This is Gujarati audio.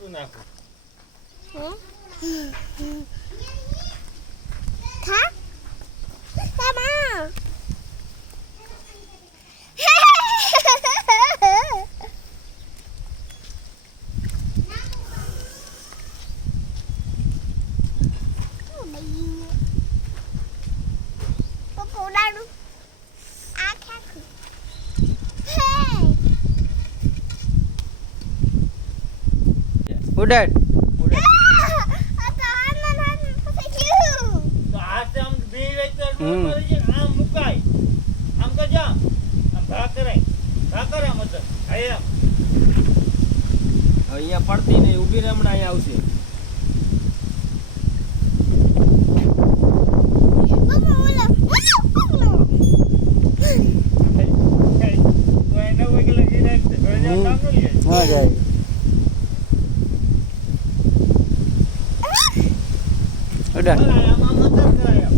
કેટલું નાખું ખા તમા ઉડાડ તો હાથ આમ બે વેચતા મરી જાય આમ મુકાય આમ તો જા આમ ભા કરાય મતલબ આયા અહીંયા પડતી નહીં ઊભી રહે હમણાં અહીંયા આવશે તો એને વગેરે ગીરે ઘરે જા કામ ન લે હા જાય ઉડાડ આમ આમ અંદર કરાય